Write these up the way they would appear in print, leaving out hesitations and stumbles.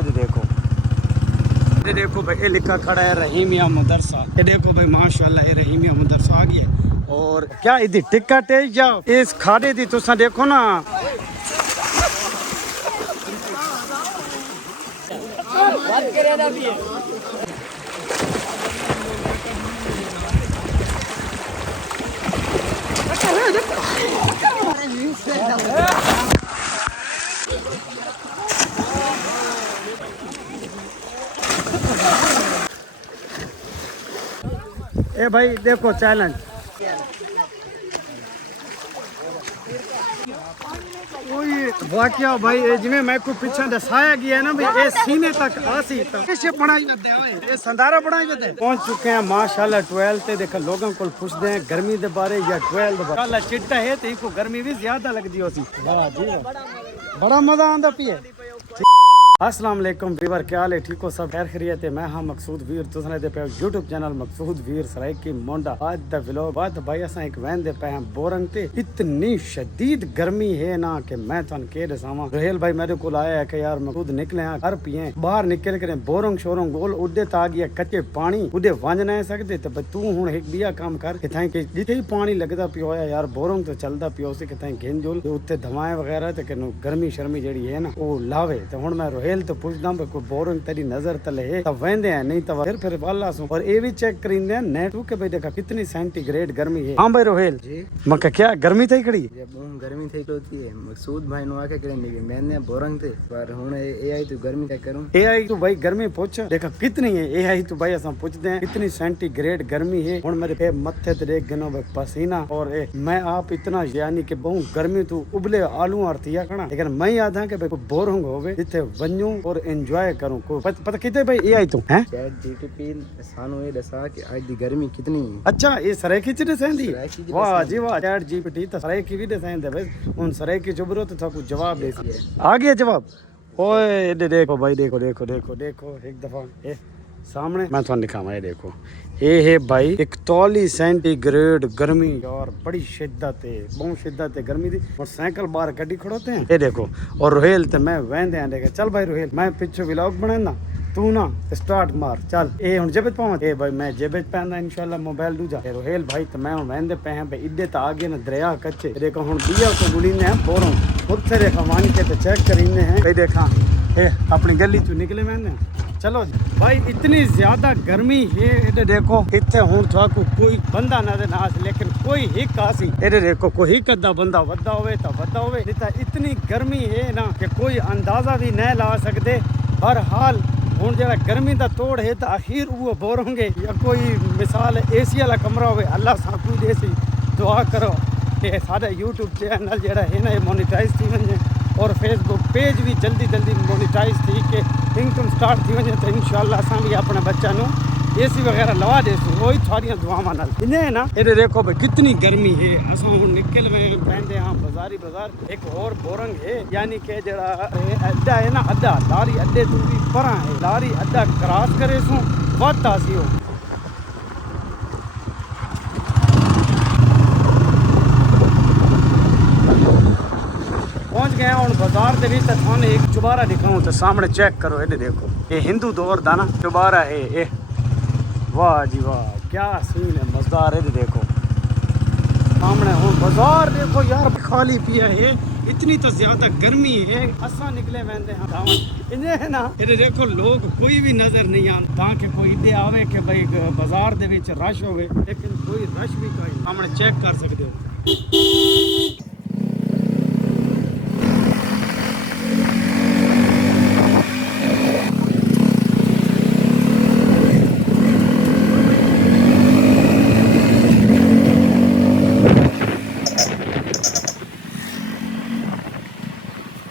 ये देखो भाई, ये लिखा खड़ा है रहीमिया मदरसा। ये देखो भाई माशाल्लाह, ये रहीमिया मदरसा आ गया। और क्या इधर टिकट है या इस खाने दी तुसा देखो ना। ए भाई देखो चैलेंज। वाकया भाई जिमें मैं को पीछे दसाया गया ना भाई, ये सीने तक आसी तक कैसे बनाई जाते हैं, ये संदारा बनाई जाते हैं। पहुंच चुके हैं माशाल्लाह 12 ते। देखो लोगों को पूछते हैं गर्मी के बारे या 12 के बारे। काला चिट्टा है तो इनको गर्मी भी ज्यादा लगती होती। वाह जी बड़ा मजा आंदा पिए। अस्सलाम वालेकुम वीवर, क्या हाल है? ठीक हो सब? खैर खैरियत है। मैं हाँ मकसूद वीर, तुसने दे पे यूट्यूब चैनल मकसूद वीर सराइकी मोंडा। आज द व्लॉग बाद भाई असा एक वैन दे पे हैं बोरंग ते। इतनी शदीद गर्मी है ना कि मैं तुम कह दसावा। रहेल भाई मेरे को आया है कि यार मकसूद निकले हैं घर पिए बाहर निकल कर बोरंग शोरंग गोल उडे ता गया कच्चे पानी उडे वंज नहीं सकते। तो तू हूं एक बिया काम कर कि जिथे ही पानी लगता पियो है यार, बोरंग तो चलता पियो से कि घेंजोल उत्ते धमाए वगैरह ते गर्मी शर्मी जड़ी है ना वो लावे। तो हूं मैं तो पूछदा कोई बोरिंग तेरी नजर तले है तब वेंदे हैं, नहीं तो फिर वाला सो। और ये भी चेक करिंदे हैं नेट के भाई देखा कितनी सेंटीग्रेड गर्मी है। हां भाई रोहेल जी मक्का क्या गर्मी थई खड़ी ये गर्मी थई होती है। मकसूद भाई नो आके करेंगे कि मैंने बोरंग थे पर हुन एआई तो गर्मी क्या करूं। एआई तो भाई गर्मी पूछ देखा कितनी है। एआई तो भाई असा पूछते हैं कितनी सेंटीग्रेड गर्मी है। हुन मेरे पे मत्थे ते देख गनो पसीना। और मैं आप इतना यानी कि बहुत गर्मी तू उबले आलू और थिया कना। लेकिन मैं याद है कि भाई बोरंग होवे जिथे वन्यू और एंजॉय करूं को पता कितने भाई एआई तो हैं चैट जीटीपी सानू ये दसा कि आज दी गर्मी कितनी है। अच्छा ये सरायकी च दसेंदी। वाह जी वाह, चैट जीपीटी तो सरायकी भी दसेंदे भाई। उन सरायकी जुबरो तो था कुछ जवाब दे आ गया जवाब। ओए देखो भाई देखो देखो देखो देखो एक दफा ए सामने मैं थोड़ा दिखावा। ये देखो ये है भाई 41 सेंटीग्रेड गर्मी और बड़ी शिद्दत है, बहुत शिद्दत है गर्मी दी। और साइकिल बाहर गड्डी खड़ोते हैं। ये देखो और रोहेल तो मैं वहदे हैं देखे। चल भाई रोहेल मैं पिछो व्लॉग बनाना तू ना स्टार्ट मार। चल ए हुन जेबत पावा ए भाई मैं जेबत पहनदा इंशाल्लाह मोबाइल दूजा। रोहेल भाई तो मैं वहदे पे हैं भाई इद्दे तो आगे ना दरिया कच्चे। देखो हुन बिया को गुलीने हैं बोरों उत्थे देखा मान के तो चेक करीने हैं भाई। देखा ए अपनी गली चो निकले मैंने। चलो जी भाई इतनी ज्यादा गर्मी है। ये देखो इतने हूं था कोई बंदा नजर ना आसी, लेकिन कोई हिक आसी। ये देखो कोई हिक अद्धा बंदा वदा होवे तो वदा होवे, नहीं तो इतनी गर्मी है ना कि कोई अंदाजा भी नहीं ला सकते। बहरहाल हूं जरा गर्मी का तोड़ है तो आखिर वो बोरोंगे या कोई मिसाल एसी वाला कमरा होवे अल्लाह साकू देसी दुआ करो कि सारा यूट्यूब चैनल जरा है ना मोनिटाइज थी वने और फेसबुक पेज भी जल्दी जल्दी मोनिटाइज थी कि इनकम स्टार्ट थी वजे। तो इंशाल्लाह असां भी अपने बच्चा नु एसी वगैरह लवा देसूं। वही सारिया दुआवां नाल इन्हें है ना। ये देखो भाई कितनी गर्मी है। असां हुन निकल में पैंदे हां बाजारी बाजार एक और बोरंग है यानी कि जरा अड्डा है ना अड्डा लारी अड्डे तू भी परा है। लारी अड्डा क्रॉस करे सो वत आसी हो। पहुंच गए और बाजार के भी थाने एक चुबारा दिखाऊं तो सामने चेक करो। ये देखो ये हिंदू दौर का ना चुबारा है ये। वाह जी वाह क्या सीन है मजेदार। ये देखो सामने हूँ बाजार देखो यार खाली पिया है। इतनी तो ज्यादा गर्मी है। असा निकले वहदे हाँ गाँव इन्हें है ना। ये देखो लोग कोई भी नजर नहीं आता ताकि कोई इधे आवे कि भाई बाजार दे विच रश होवे, लेकिन कोई रश भी कोई सामने चेक कर सकते हो।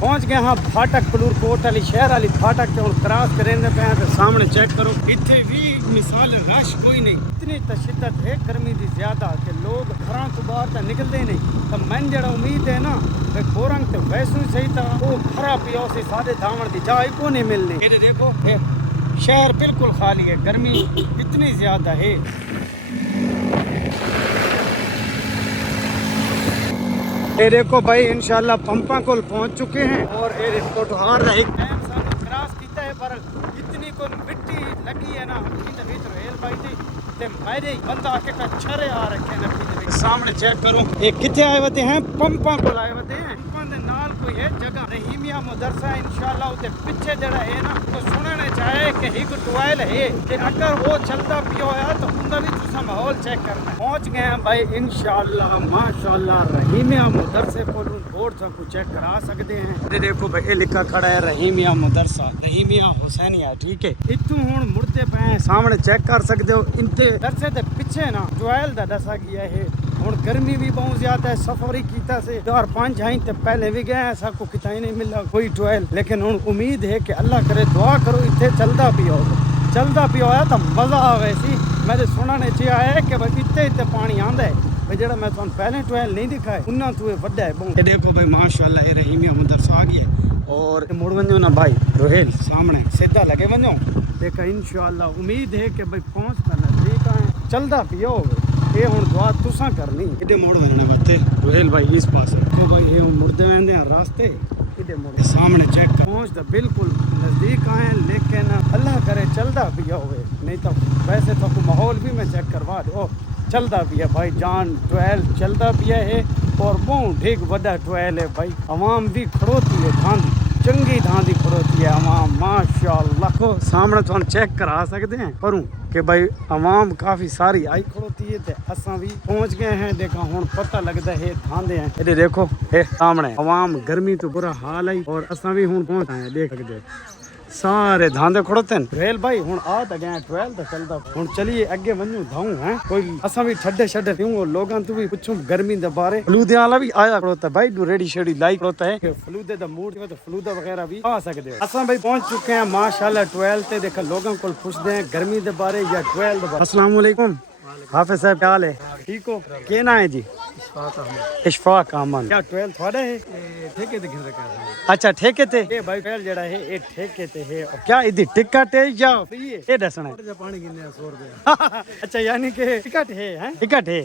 पहुंच गए हाँ फाटक पलूर कोट वाली शहर वाली फाटक के क्रॉस करेंगे पे तो सामने चेक करो इतने भी मिसाल रश कोई नहीं। इतनी तशिद्दत है गर्मी की ज्यादा कि लोग घर को बाहर तो निकलते ही नहीं। तो मैं जरा उम्मीद है ना भाई बोरंग तो वैसे ही सही था वो खरा पियो से सारे धावण की जाए को नहीं मिलनी। ये देखो शहर बिल्कुल खाली है, गर्मी इतनी ज्यादा है। ये देखो भाई इंशाल्लाह पंपा को पहुंच चुके हैं और कोटहार क्रॉस किया है पर इतनी को मिट्टी लगी है ना इनके भीतर हेल पाई थी ते मेरे बंदा के छरे आ रखे ने सामने चेक करो ये किथे आए होते हैं पंपा को आए होते हैं पंपा दे नाल कोई है जगह रहीमिया मदरसा इंशाल्लाह उते पीछे जड़ा है ना तो सुनने चाहे कि एक टॉयलेट है कि अगर वो चलता पियो है तो उनका भी तुसा माहौल चेक करना पहुंच गए हैं भाई इंशाल्लाह माशाल्लाह रहीमिया मदरसे को बोर्ड से को चेक करा सकते हैं ये देखो भाई लिखा खड़ा है रहीमिया मदरसा रहीमिया हुसैनिया ठीक है इतों हुन मुड़ते पे सामने चेक कर सकते हो इनते दरसे दे पीछे ना टॉयलेट दा दसा गया है और गर्मी भी बहुत ज्यादा है सफर ही कीता से 4-5 आई तो पहले भी गए सबको किता ही नहीं मिला कोई टॉयलेट लेकिन हुन उम्मीद है कि अल्लाह करे दुआ करो इतने चलता पियो है तो मजा आवे सी मेरे सुनने च आया कि भाई इतने पानी आंदा है भाई जेड़ा मैं तुम पहले टॉयलेट नहीं दिखाए उन्ना तू वड्डा है बहुत देखो भाई माशाल्लाह ये रहीमिया मदरसा आ गया और मुड़ वञो ना भाई रोहेल सामने सीधा लगे वञो देखा इंशाल्लाह उम्मीद है कि भाई पहुंच कर नजदीक आए चलदा पियो ये हुन दुआ तुसा करनी इधे मोड़ वञना बते रोहेल भाई इस पास तो भाई ये मुड़दे वेंदे हैं रास्ते इधे मोड़ सामने चेक पहुंच तो बिल्कुल नजदीक आए लेकिन अल्लाह करे चलदा पिया होवे नहीं तो वैसे तो माहौल भी मैं चेक करवा दो चलता भी है भाई जान टॉयलेट चलता भी है और बहुत ठीक बड़ा टॉयलेट है भाई अवाम भी खड़ोती है धांधी चंगी धांधी खड़ोती है अवाम माशाल्लाह को सामने तो हम चेक करा सकते हैं पर कि भाई अवाम काफ़ी सारी आई खड़ोती है तो असा भी पहुंच गए हैं देखा हूँ पता लगता है धांधे हैं ये देखो ये सामने अवाम गर्मी तो बुरा हाल है और असा भी हूँ पहुंच आए देख सकते सारे धांधे खड़ोते हैं रेल भाई हुन आ त गए 12 तो चलदा हुन चलिए अगे वन्यू धाऊं हैं कोई असा भी ठड्डे छड्डे पीऊं लोगां तू भी पूछूं गर्मी दे बारे फलूदे वाला भी आया खड़ोता भाई डू रेडी शेडी लाइक खड़ोता है कि फलूदे दा मूड तो फलूदा वगैरह भी आ सकदे हो असा भाई पहुंच चुके हैं माशाल्लाह 12 ते देखा लोगां को पूछदे हैं गर्मी दे बारे या 12 दे बारे अस्सलाम वालेकुम हाफिज साहब क्या हाल है ठीक हो के ना है जी इशफाक अहमद क्या 12 थोड़ा है ठेके ते गिन रखा है अच्छा ठेके ते ये भाई 12 जड़ा है ये ठेके ते है और क्या इदी टिकट है या फ्री है ये दसना है पानी गिनने 100 रुपया अच्छा यानी कि टिकट है टिकट है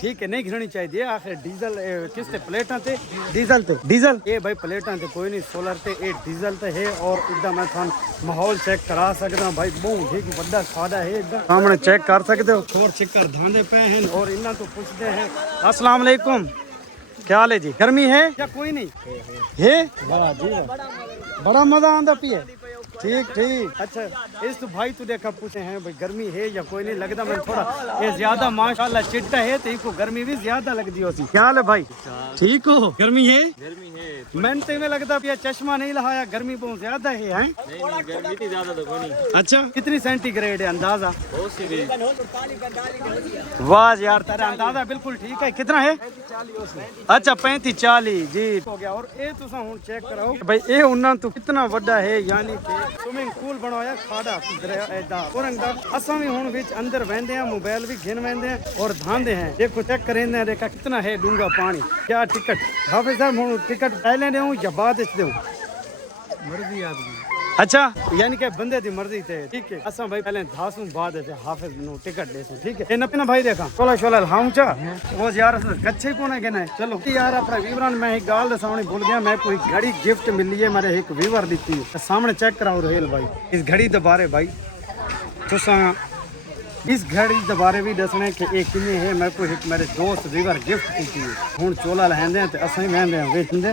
ठीक है नहीं गिननी चाहिए आखिर डीजल किस ते प्लेटां ते डीजल ये भाई प्लेटां ते कोई नहीं सोलर ते ये डीजल ते है और इदा मैं थान माहौल चेक करा सकदा भाई बहुत ठीक बड़ा सादा है इदा सामने चेक कर सकते हो छोर चिक्कर धांधे पे हैं और इन्ना तो पूछते हैं अस्सलाम वालेकुम क्या हाल है जी गर्मी है या कोई नहीं है वाह जी बड़ा मजा आंदा पिए ठीक अच्छा इस तो भाई तू देखा पूछे हैं भाई गर्मी है या कोई नहीं लगता मैं थोड़ा ये ज्यादा माशाल्लाह चिट्टा है तो इसको गर्मी भी ज्यादा लगती होती क्या हाल है भाई ठीक हो गर्मी है मैंने में लगता पिया चश्मा नहीं लगाया गर्मी बहुत ज्यादा है नहीं गर्मी इतनी ज्यादा तो कोई नहीं अच्छा कितनी सेंटीग्रेड है अंदाजा वाह यार तेरा अंदाजा बिल्कुल ठीक है कितना है अच्छा 35-40 जी हो गया और ये तुसा हुन चेक कराओ भाई ये उन्ना तो कितना बड़ा है यानी कि स्विमिंग पूल बनाया खाड़ा औरंगा असा भी हुन विच अंदर वेंदे हैं मोबाइल भी गिन वेंदे हैं और धांधे हैं देखो चेक करेंदे हैं देखा कितना है डूंगा पानी क्या टिकट हाफिज साहब हुन टिकट पहले देऊं या बाद देऊं मर्जी आदमी अच्छा यानी कि बंदे दी मर्जी थे ठीक है असा भाई पहले धासू बाद है हाफिज नु टिकट देसू ठीक है ए नपना भाई देखा शोला लाऊंचा वो यार कच्चे कोने के ना चलो यार अपना विवरण मैं एक गाल दे सामने भूल गया मैं कोई घड़ी गिफ्ट मिली है मेरे एक विवर दी सामने चेक कराओ रोहेल भाई इस घड़ी दे बारे भाई तुसा इस घड़ी दे बारे भी दसने कि एक किन्नी है मैं कोई एक मेरे दोस्त विवर गिफ्ट की थी हुन चोला लहंदे ते असा ही वहंदे वेखंदे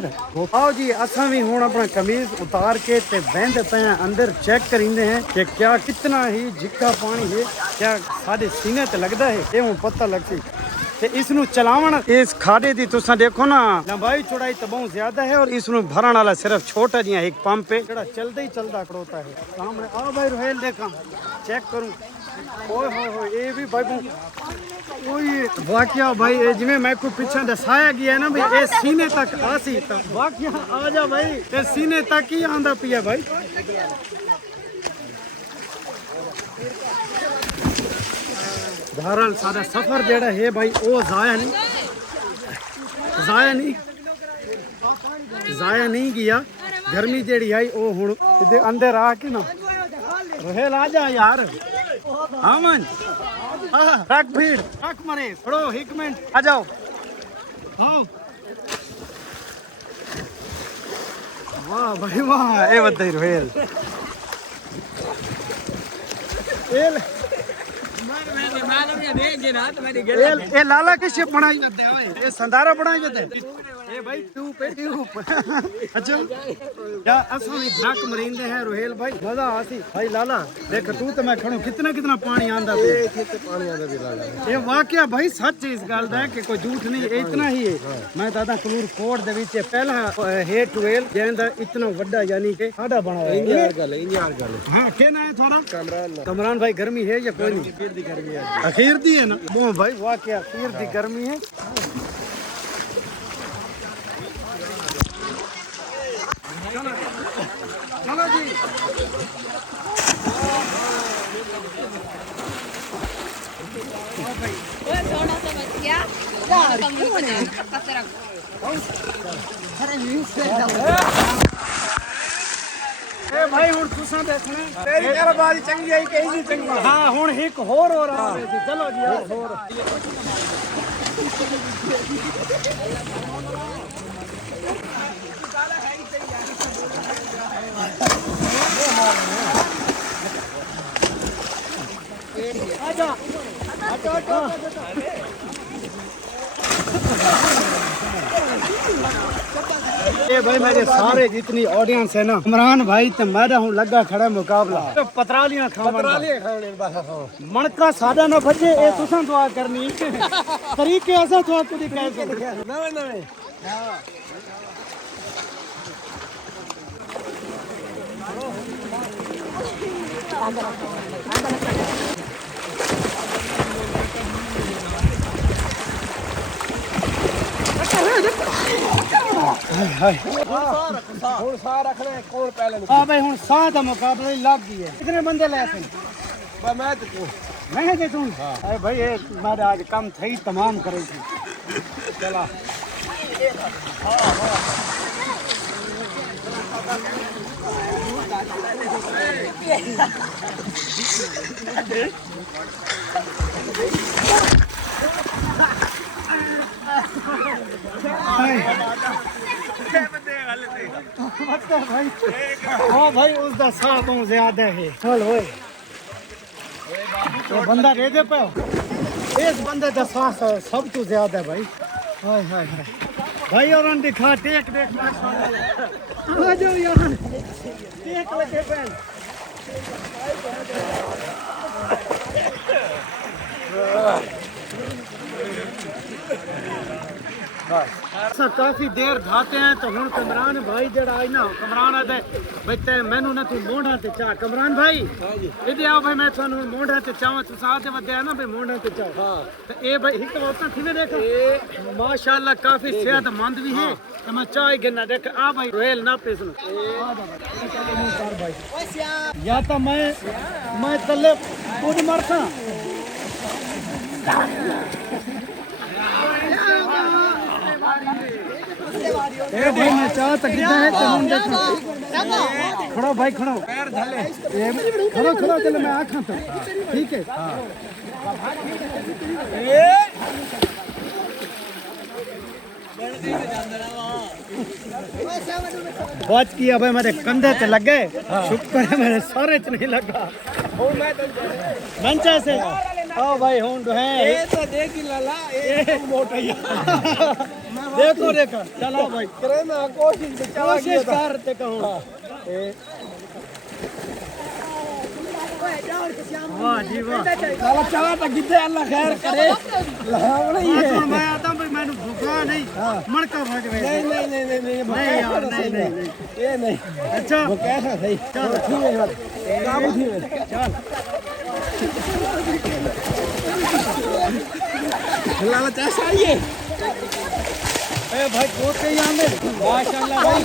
आओ जी असा भी हुन अपना कमीज उतार के ते बहंदे पे अंदर चेक करिंदे हैं कि क्या कितना ही जिक्का पानी है क्या साडे सीने ते लगदा है ये हुन पता लगसी ते इसनु चलावण इस खाडे दी तुसा देखो ना लंबाई चौड़ाई तो बहुत ज्यादा है और इसनु भरण वाला सिर्फ छोटा जिया एक पंप है जेड़ा चलदा ही चलदा खड़ोता है सामने आओ भाई रोहेल देखा चेक करूं ओए हो ये भी भाई ओए वाकया भाई ये जिਵੇਂ मैं को पीछे दसाया गया है ना भाई ये सीने तक आसी तो वाकया आ जा भाई ये सीने तक ही आंदा पिया भाई बहरहाल सारा सफर जेड़ा है भाई वो जाया नहीं गया गर्मी जेड़ी आई वो हुन इधर अंदर आके ना रोहेल आ जा यार आमन ट्रक भीड़ ट्रक मरे थोड़ो एक मिनट आ जाओ आओ वाह भाई वाह ए बधाई रोहेल ये लाला किसे बनाई जाते हैं ये संदारा बनाई जाते हैं ए भाई तू पे तू अच्छा या असली धक मरिंदे हैं रोहेल भाई मजा आसी भाई लाला देख तू तो मैं खड़ो कितना कितना पानी आंदा पे पानी आंदा भी लाला ये वाकया भाई सच इस गल दा कि कोई झूठ नहीं इतना ही है मैं दादा कलूर कोट दे विच पहला हे ट्वेल जेंदा इतना बड़ा यानी कि साडा बनाया है हां के ना है थोड़ा कमरान भाई गर्मी है या कोई नहीं अखीर दी है ना वो भाई वाकया अखीर दी गर्मी है चलो जी थोड़ा सा बच गया ए भाई हुन तुसा देखना तेरी कारबाजी चंगी आई कहीं नहीं चंगी हां हुन एक होर हो रहा है चलो जी होर आजा आजा ये भाई मेरे सारे जितनी ऑडियंस है ना इमरान भाई तो मैं हूँ लगा खड़ा मुकाबला तो पतरालियां मणका सादा ना बचे ए तुसा दुआ करनी तरीके ऐसा दुआ कुछ कह सकते नवे नवे हाँ भाई हूँ साह का मुकाबला लग गई है कितने बंदे ले मैं दे तू अरे भाई ये मैं आज कम थी तमाम करे थी चला भाई हाँ भाई उसका साह तो ज्यादा है चल होए तो बंदा दे दे पे इस बंदे का साह सब तो ज्यादा है भाई हाय हाय हाय भाई और दिखा टेक देख माशाल्लाह आ जाओ यार टेक लगे पहन काफी देर धाते हैं तो हूँ कमरान भाई जरा आई ना कमरान आते भाई ते मैनू ना तू मोढ़ा ते चाह कमरान भाई इधर आओ भाई मैं थानू मोढ़ा ते चाह तू साथ वदे ना भाई मोढ़ा ते चाह तो ए भाई हिक औरतां किवें देखो माशाल्लाह काफी सेहतमंद भी है तो मैं चाह ही गिनना देख आ भाई रोहेल ना पेसन या तो मैं तले खुद मरता ए भाई मैं चाह तक है तुम देखो खड़ो भाई खड़ो पैर ढले खड़ो खड़ो चलो मैं आखा तो ठीक है बच किया भाई मेरे कंधे ते लग गए शुक्र है मेरे सारे च नहीं लगा मंचा से ओ भाई होंड है ये तो देख ही लाला ये मोटा ही देखो देखो चलो भाई करे ना कोशिश करते कहूं वाह जी वाह चलो चला तो किथे अल्लाह खैर करे लाव नहीं है मैं आता भाई मैंने भूखा नहीं मणका भाग नहीं नहीं नहीं नहीं नहीं यार नहीं नहीं ये नहीं अच्छा वो कैसा सही चल ठीक है काबू ठीक है चल लाला कैसा ये ए भाई कोते ही आंदे माशाल्लाह भाई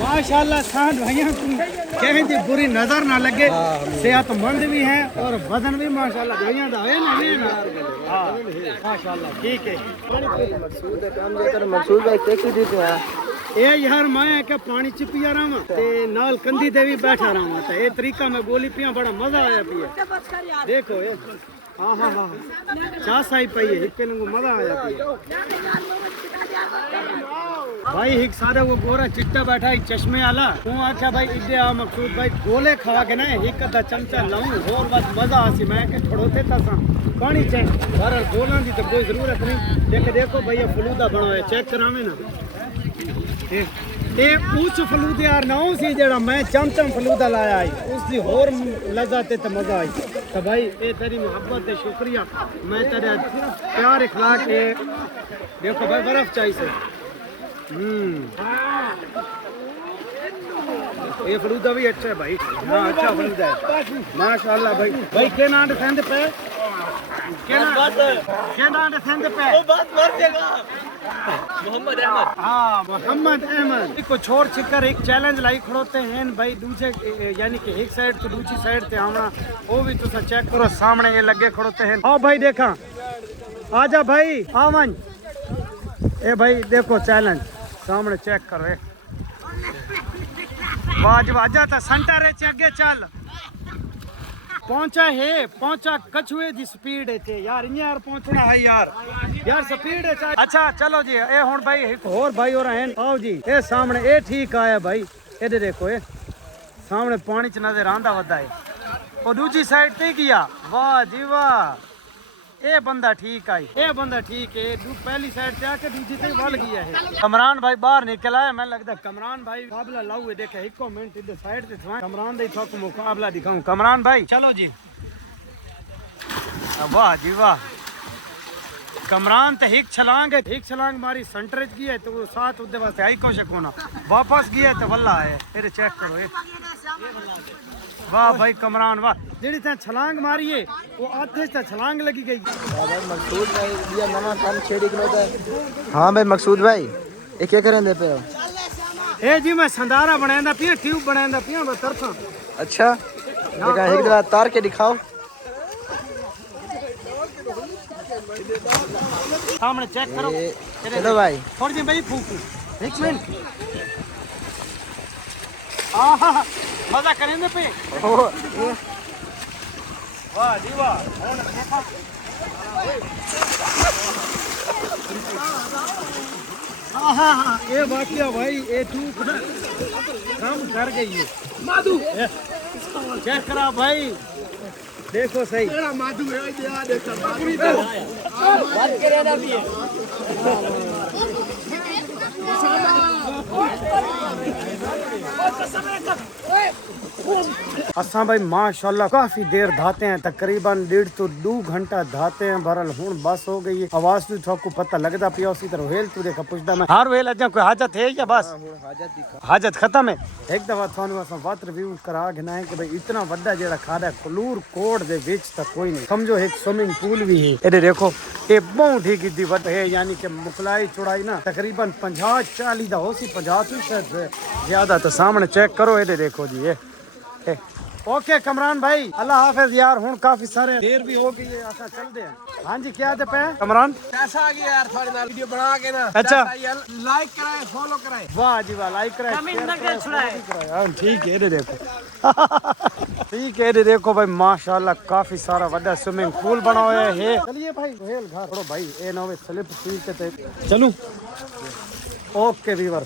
माशाल्लाह साथ भैया कहीं दी बुरी नजर ना लगे सेहतमंद भी है और वजन भी माशाल्लाह भैया दा है ना हां माशाल्लाह ठीक है मकसूद है काम लेकर मकसूद भाई कैसे देते हैं ए यार मैं क्या पानी च पिया रहा ते नाल कंधी ते भी बैठा रहा ते ए तरीका मैं गोली पिया बड़ा मजा आया पिया देखो ये हाँ हाँ हाँ चाह साई पई है इतने को मजा आया पिया भाई एक सारा वो गोरा चिट्टा बैठा है चश्मे वाला तू आख्या भाई इधे आ मकसूद भाई गोले खा के ना एक अद्धा चमचा लाऊं और बस मजा आसी मैं के थोड़ोते ता पानी चेक बार गोलां दी तो कोई जरूरत नहीं देखो भैया फलूदा बना है चेक करावे ना ये उस फलूदे यार ना सी जेड़ा मैं चमचम फलूदा लाया आई उसकी होर लज़्ज़त ते मजा आई तो भाई ये तेरी मोहब्बत है शुक्रिया मैं तेरे प्यार इखलाक है देखो भाई बर्फ चाहिए ये फलूदा भी अच्छा है भाई हाँ अच्छा फलूदा है माशाल्लाह भाई भाई के नाम सेंध पे मोहम्मद अहमद। हाँ मोहम्मद अहमद को छोड़ छिकर एक चैलेंज लाई खड़ोते हैं भाई दूसरे यानी कि एक साइड तो दूसरी साइड से आना वो भी तुसा चेक करो सामने ये लगे खड़ोते हैं आओ भाई देखा आजा भाई आवन ए भाई देखो चैलेंज सामने चेक करो वाज वाजा था संटर है अगे चल पहुंचा कछुए दी स्पीड है यार यार पहुंचना है यार स्पीड है अच्छा चलो जी ए हुन भाई एक और भाई और हैं आओ जी ए सामने ए ठीक आया भाई ए देखो ए सामने पानी च नजर आंदा वदा है और दूसरी साइड ते किया वाह जी वाह ए बंदा ठीक आई ए बंदा ठीक है पहली साइड से आके दूसरी से वल गया है कमरान भाई बाहर निकल आया मैं लगता कमरान भाई मुकाबला लाऊ देखे एक मिनट इधर साइड से कमरान दे थोक मुकाबला दिखाऊं कमरान भाई चलो जी वाह जी वाह कमरान ते हिक छलांग मारी सेंटर की है तो साथ उदे वास्ते आई को शकोना वापस गया तो वल्ला है तेरे चेक करो ये वाह भाई कमरान वाह जेडी ता छलांग मारी है वो आधे से छलांग लगी गई भाई मकसूद भाई ये नवा काम छेड़ी किलो हां भाई मकसूद भाई ये क्या करन दे पे ए जी मैं संदारा बनांदा पिया ट्यूब बनांदा पिया वो तरफा अच्छा देखा एक दफा तार के दिखाओ सामने चेक करो चलो भाई थोड़ी जी भाई फूकू एक मिनट आहा मजा करेंगे पे वाह जी वाह ये वाकिया भाई ये तू काम कर गई है माधु चेक करा भाई देखो सही तेरा माधु है देखो बात करे ना भी असा भाई माशाल्लाह काफी देर धाते हैं तकरीबन 1.5 to 2 घंटा धाते हैं भरल हूं बस हो गई है आवाज भी थोको पता लगदा पिया उसी तरह हेल तू देखा पुछदा मैं हर वेल अजा कोई हाजत है या बस हाजत खत्म है एक दफा थानू असा बात रिव्यू करा गना है कि भाई इतना बड़ा जेड़ा खादा कलूर कोट दे विच तक कोई नहीं समझो एक स्विमिंग पूल भी है ए देखो ये बहुत ही गिद्दी वड है यानी कि मुकलाई चौड़ाई ना तकरीबन 50-40 दा होसी 50 तो शायद ज्यादा तो सामने चेक करो ये देखो जी ये ओके कमरान भाई अल्लाह हाफिज यार हूं काफी सारे देर भी हो गई है ऐसा चल दे हां जी क्या दे पे कमरान कैसा आ गया यार थोड़ी ना वीडियो बना के ना अच्छा लाइक कराए फॉलो कराए वाह जी वाह लाइक कराए कमेंट करके छुड़ाए ठीक है ये देखो ठीक है ये देखो भाई माशाल्लाह काफी सारा बड़ा स्विमिंग पूल बना हुआ है चलिए भाई हेल घर छोड़ो भाई ए ना स्लिप ठीक है चलूं ओके व्यूअर